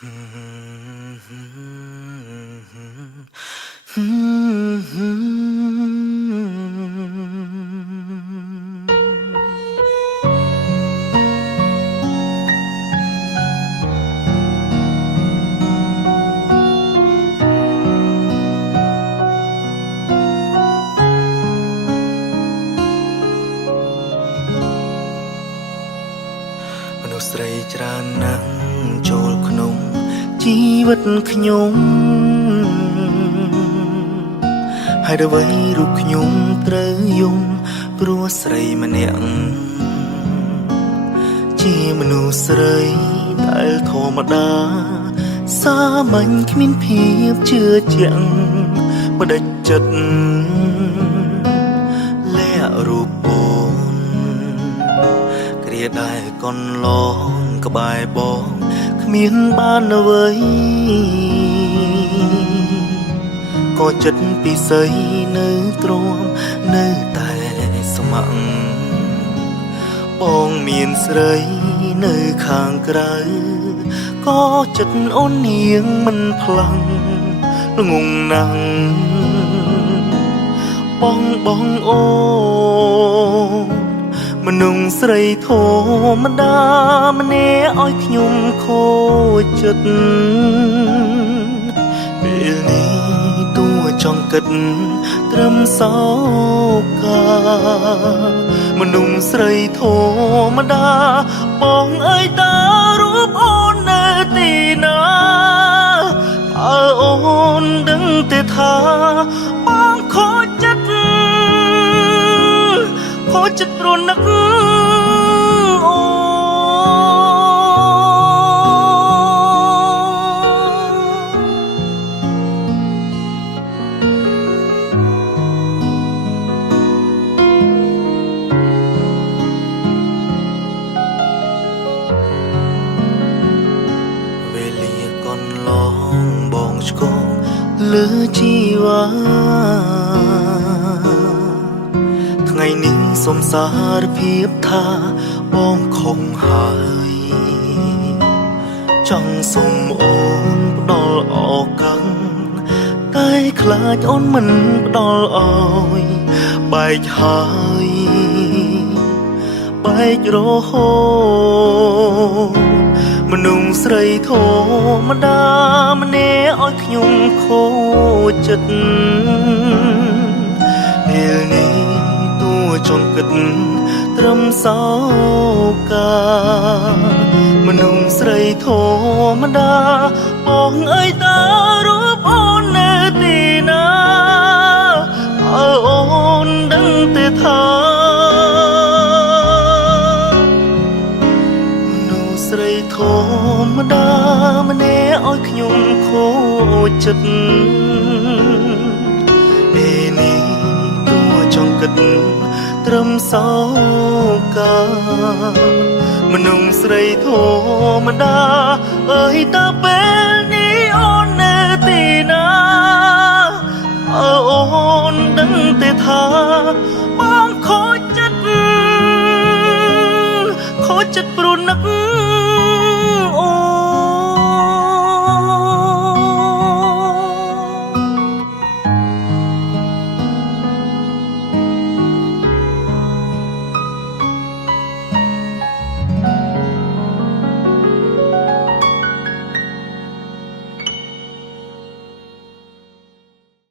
មនុស្សស្រីច្រើនណាស់ចូលក្នុងជីវិតខ្ញុំហើយអ្វីរូបខ្ញុំត្រូវយំព្រោះស្រីម្នាក់ជាមនុស្សស្រីដែលធម្មតាសាមញ្ញគ្មានភាពជឿជាក់បដិចិត្តលាក់រូបអូនគ្រាដែលកន្លងក្បែរបងគ្មានបានអ្វីក៏ចិត្តពិសីនៅទ្រាំនៅតែស្ម័គ្របងមានស្រីនៅខាងក្រៅក៏ចិត្តអូននាងមិនផ្លាំងងងណាស់បងអូនមនុស្សស្រីធម្មតាម្នាក់ឲ្យខ្ញុំខូចចិត្តពេលនេះតួចង់គិតត្រឹមសោកាមនុស្សស្រីធម្មតាបងអើយតើរូបអូននៅទីណាអើអូនដឹងទេថាបងខូចចិត្តព្រោះនឹកអូវេលាកន្លងបងឆ្កងលើជីវ៉ាថ្ងៃនេះសុំសារភាពថាបងខំហើយចង់សុំអូនផ្ដល់ឱកាសតែខ្លាចអូនមិនផ្ដល់ឲ្យបែកហើយបែករហូតមនុស្សស្រីធម្មតាម្នាក់ឲ្យខ្ញុំខូចចិត្តពេលនេះចង់គិតត្រឹមសោកាមនុស្សស្រីធម្មតាបងអើយតើរូបអូននៅទីណាអើអូនដឹងទេថាមនុស្សស្រីធម្មតាម្នាក់ឲ្យខ្ញុំខូចចិត្តពេលនេះតួចង់គិតត្រឹមសោកាមនុស្សស្រីធម្មតាអើយតើពេលនេះអូននៅទីណាអើអូនដឹងទេថា